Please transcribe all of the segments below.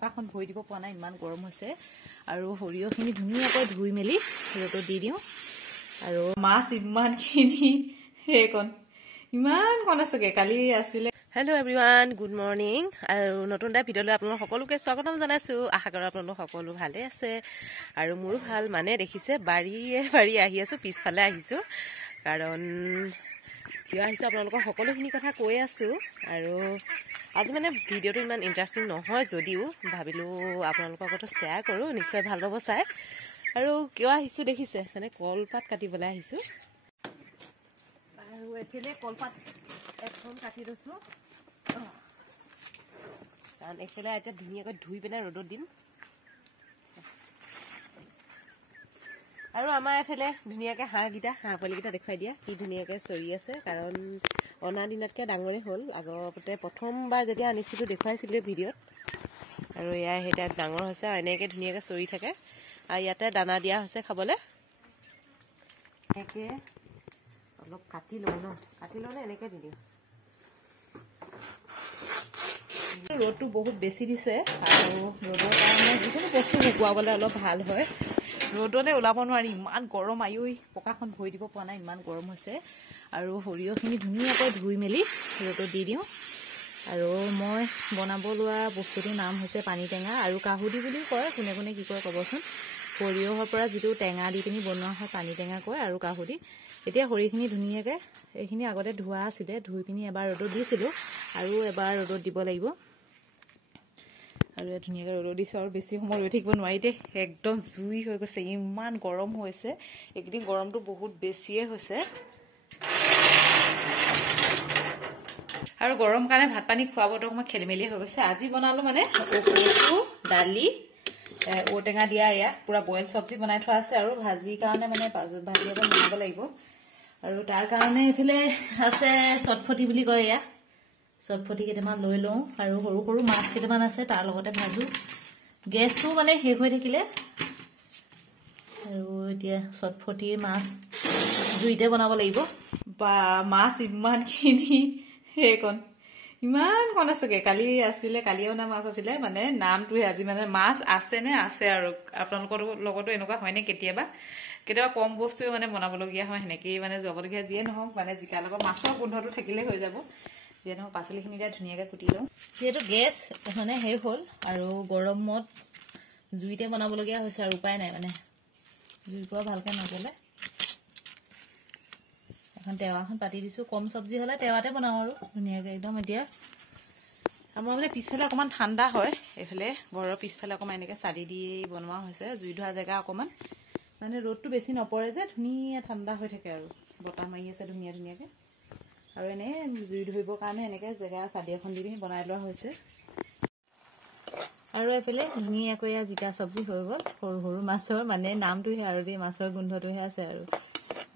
পকাখন ভৰি দিব পৰা নাই, ইমান গৰম হৈছে। আৰু সৰিয়হখিনি ধুনীয়াকৈ ধুই মেলি ৰ'দত দি দিওঁ। আৰু মাছ ইমানখিনি সেইকণ ইমান কণ আছেগে, কালি আছিলে। Hello' everyone, good morning. আৰু নতুন এটা ভিডিঅ'লৈ আপোনালোক সকলোকে স্বাগতম জনাইছোঁ। আশা কৰোঁ আপোনালোক সকলো ভালে আছে আৰু মোৰো ভাল। মানে দেখিছে বাৰী আহি আছোঁ, পিছফালে আহিছোঁ। কাৰণ কিয় আহিছোঁ আপোনালোকক সকলোখিনি কথা কৈ আছোঁ। আৰু আজি মানে ভিডিঅ'টো ইমান ইণ্টাৰেষ্টিং নহয় যদিও ভাবিলোঁ আপোনালোকৰ আগতো শ্বেয়াৰ কৰোঁ, নিশ্চয় ভাল পাব চাই। আৰু কিয় আহিছোঁ দেখিছে, মানে কলপাত কাটিবলৈ আহিছোঁ। আৰু এইফালে কলপাত এখন কাটি লৈছোঁ, কাৰণ এইফালে এতিয়া ধুনীয়াকৈ ধুই পেলাই ৰ'দত দিম। আৰু আমাৰ এইফালে ধুনীয়াকৈ হাঁহ পোৱালিকেইটা দেখুৱাই দিয়া, কি ধুনীয়াকৈ চৰি আছে। কাৰণ অনা দিনতকৈ ডাঙৰেই হ'ল। আগতে প্ৰথমবাৰ যেতিয়া আনিছিলোঁ দেখুৱাইছিলোঁ ভিডিঅ'ত। আৰু এয়া সেইটা ডাঙৰ হৈছে আৰু এনেকৈ ধুনীয়াকৈ চৰি থাকে। আৰু ইয়াতে দানা দিয়া হৈছে খাবলৈ। এনেকৈ অলপ কাটি লওঁ এনেকৈ দি দিওঁ। ৰ'দটো বহুত বেছি দিছে আৰু ৰ'দৰ কাৰণে যিকোনো বস্তু শুকুৱাবলৈ অলপ ভাল হয়। ৰ'দলৈ ওলাব নোৱাৰি, ইমান গৰম। আয়ৈ পকাখন ভৰি দিব পৰা নাই, ইমান গৰম হৈছে। আৰু সৰিয়হখিনি ধুনীয়াকৈ ধুই মেলি ৰ'দত দি দিওঁ। আৰু মই বনাব লোৱা বস্তুটোৰ নাম হৈছে পানী টেঙা আৰু কাহুদি বুলিও কয়, কোনে কোনে কি কয় ক'বচোন। সৰিয়হৰ পৰা যিটো টেঙা দি পিনি বনোৱা হয় পানী টেঙা কয় আৰু কাহুদি। এতিয়া সৰিয়হখিনি ধুনীয়াকৈ, এইখিনি আগতে ধোৱা আছিলে, ধুই পিনি এবাৰ ৰ'দত দিছিলোঁ আৰু এবাৰ ৰ'দত দিব লাগিব। আৰু ধুনীয়াকৈ ৰ'দত দিছোঁ আৰু বেছি সময় ৰৈ থাকিব নোৱাৰি দেই, একদম জুই হৈ গৈছে, ইমান গৰম হৈছে। এইকেইদিন গৰমটো বহুত বেছিয়ে হৈছে। আৰু গৰম কাৰণে ভাত পানী খোৱা বোৱাটো অকণমান খেলি মেলি হৈ গৈছে। আজি বনালোঁ মানে কচু, দালি, ঔটেঙা দিয়া, এয়া পূৰা বইল চব্জি বনাই থোৱা আছে। আৰু ভাজিৰ কাৰণে মানে ভাজি অকণ বনাব লাগিব। আৰু তাৰ কাৰণে এইফালে আছে চটফটি বুলি কয়, এয়া চটফটি কেইটামান লৈ লওঁ। আৰু সৰু সৰু মাছ কেইটামান আছে, তাৰ লগতে ভাজোঁ। গেছটো মানে শেষ হৈ থাকিলে। আৰু এতিয়া চটফটিৰ মাছ জুইতে বনাব লাগিব। বা মাছ ইমানখিনি সেইকণ ইমান কণ আছেগে, কালি আছিলে, কালি অনা মাছ আছিলে। মানে নামটোহে, আজি মানে মাছ আছে নে আছে। আৰু আপোনালোকৰ লগতো এনেকুৱা হয়নে কেতিয়াবা কম বস্তুৱে মানে বনাবলগীয়া হয়, সেনেকেই মানে যাবলগীয়া। যিয়ে নহওক মানে জিকাৰ লগত মাছৰ গোন্ধটো থাকিলে হৈ যাব। যিয়ে নহওক পাচলিখিনি এতিয়া ধুনীয়াকৈ কুটি লওঁ। যিহেতু গেছ মানে শেষ হ'ল আৰু গৰমত জুইতে বনাবলগীয়া হৈছে আৰু উপায় নাই। মানে জুই পোৱা ভালকৈ নগ'লে এখন টেৱাখন পাতি দিছোঁ। কম চব্জি হ'লে টেৱাতে বনাওঁ আৰু ধুনীয়াকৈ একদম। এতিয়া আমাৰ মানে পিছফালে অকণমান ঠাণ্ডা হয়, এইফালে ঘৰৰ পিছফালে অকণমান এনেকৈ চালি দি বনোৱা হৈছে। জুই ধৰা জেগা অকণমান, মানে ৰ'দটো বেছি নপৰে যে, ধুনীয়া ঠাণ্ডা হৈ থাকে আৰু বতাহ মাৰি আছে ধুনীয়াকৈ। আৰু এনেই জুই ধৰিবৰ কাৰণে এনেকৈ জেগা চালি এখন দি পিনি বনাই লোৱা হৈছে। আৰু এইফালে ধুনীয়াকৈ জিকা চব্জি হৈ গ'ল, সৰু সৰু মাছৰ, মানে নামটোহে আৰু দেই, মাছৰ গোন্ধটোহে আছে।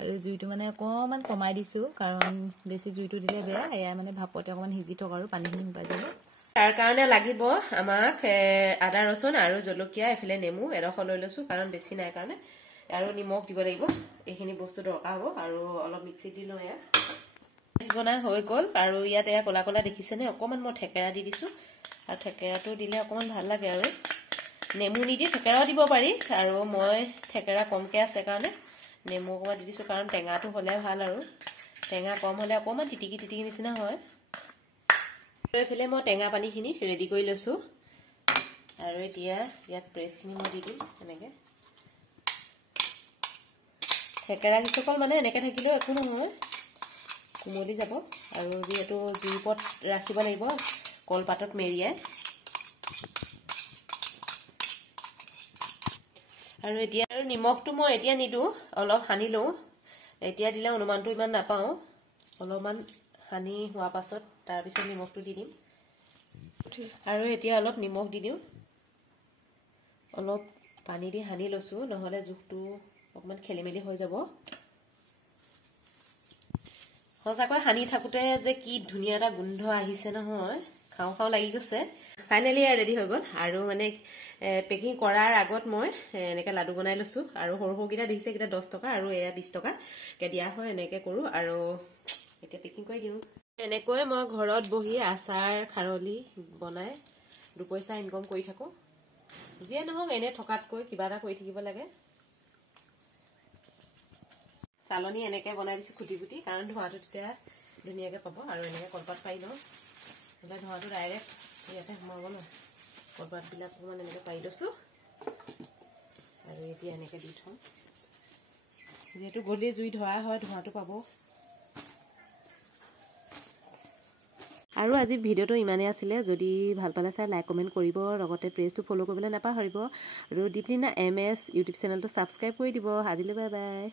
আৰু জুইটো মানে অকণমান কমাই দিছোঁ, কাৰণ বেছি জুইটো দিলে বেয়া। এয়া মানে ভাপতে অকণমান সিজি থওক আৰু পানীখিনি শুকাই যাব। তাৰ কাৰণে লাগিব আমাক আদা ৰচুন আৰু জলকীয়া, এইফালে নেমু এডোখৰ লৈ লৈছোঁ, কাৰণ বেছি নাই কাৰণে। আৰু নিমখ দিব লাগিব, এইখিনি বস্তু দৰকাৰ হ'ব। আৰু অলপ মিক্সিত দি লওঁ। এয়া বনাই হৈ গ'ল। আৰু ইয়াত এয়া ক'লা ক'লা দেখিছেনে, অকণমান মই থেকেৰা দি দিছোঁ। আৰু থেকেৰাটো দিলে অকণমান ভাল লাগে। আৰু নেমু নিদি থেকেৰাও দিব পাৰি, আৰু মই থেকেৰা কমকৈ আছে কাৰণে নেমু অকণমান দি দিছোঁ। কাৰণ টেঙাটো হ'লে ভাল, আৰু টেঙা কম হ'লে অকণমান তিটিকি নিচিনা হয়। আৰু এইফালে মই টেঙা পানীখিনি ৰেডি কৰি লৈছোঁ। আৰু এতিয়া ইয়াত প্ৰেছখিনি মই দি দিম এনেকৈ। থেকেৰা কিছুকল মানে এনেকৈ থাকিলেও একো নহয়, কোমলি যাব। আৰু যিহেতু জুইৰ ওপৰত ৰাখিব লাগিব, কলপাতত মেৰিয়াই। আৰু এতিয়া আৰু নিমখটো মই এতিয়া নিদিওঁ, অলপ সানি লওঁ। এতিয়া দিলে অনুমানটো ইমান নাপাওঁ, অলপমান সানি হোৱাৰ পাছত তাৰপিছত নিমখটো দি দিম। আৰু এতিয়া অলপ নিমখ দি দিওঁ, অলপ পানী দি সানি লৈছোঁ, নহ'লে জোখটো অকণমান খেলি মেলি হৈ যাব। সঁচাকৈ সানি থাকোঁতে যে কি ধুনীয়া এটা গোন্ধ আহিছে নহয়, খাওঁ খাওঁ লাগি গৈছে। ফাইনেলি ৰেডি হৈ গ'ল। আৰু মানে পেকিং কৰাৰ আগত মই এনেকৈ লাডু বনাই লৈছোঁ। আৰু সৰু সৰুকেইটা দিছে, এইকেইটা 10 টকা আৰু এয়া 20 টকাকৈ দিয়া হয়। এনেকৈ কৰোঁ আৰু এতিয়া পেকিং কৰি দিওঁ। এনেকৈ মই ঘৰত বহি আচাৰ খাৰলি বনাই দুপইচা ইনকম কৰি থাকোঁ যিয়ে নহওক এনে থকাতকৈ কিবা এটা কৰি থাকিব লাগে চালনী এনেকৈ বনাই দিছোঁ খুটি খুটি কাৰণ ধোঁৱাটো তেতিয়া ধুনীয়াকৈ পাব আৰু এনেকৈ কলপাত পাৰি লওঁ নহ'লে ধোঁৱাটো ডাইৰেক্ট ইয়াতে সোমাব ন কলপাতবিলাক অকণমান এনেকৈ পাৰি লৈছোঁ আৰু এতিয়া এনেকৈ দি থওঁ যিহেতু গলি জুই ধৰা হয় ধোঁৱাটো পাব আৰু আজি ভিডিঅ'টো ইমানেই আছিলে যদি ভাল পালে চাই লাইক কমেণ্ট কৰিব লগতে পেজটো ফ'ল' কৰিবলৈ নাপাহৰিব আৰু দীপলিনা MS ইউটিউব চেনেলটো ছাবস্ক্ৰাইব কৰি দিব আজিলৈ বাই বাই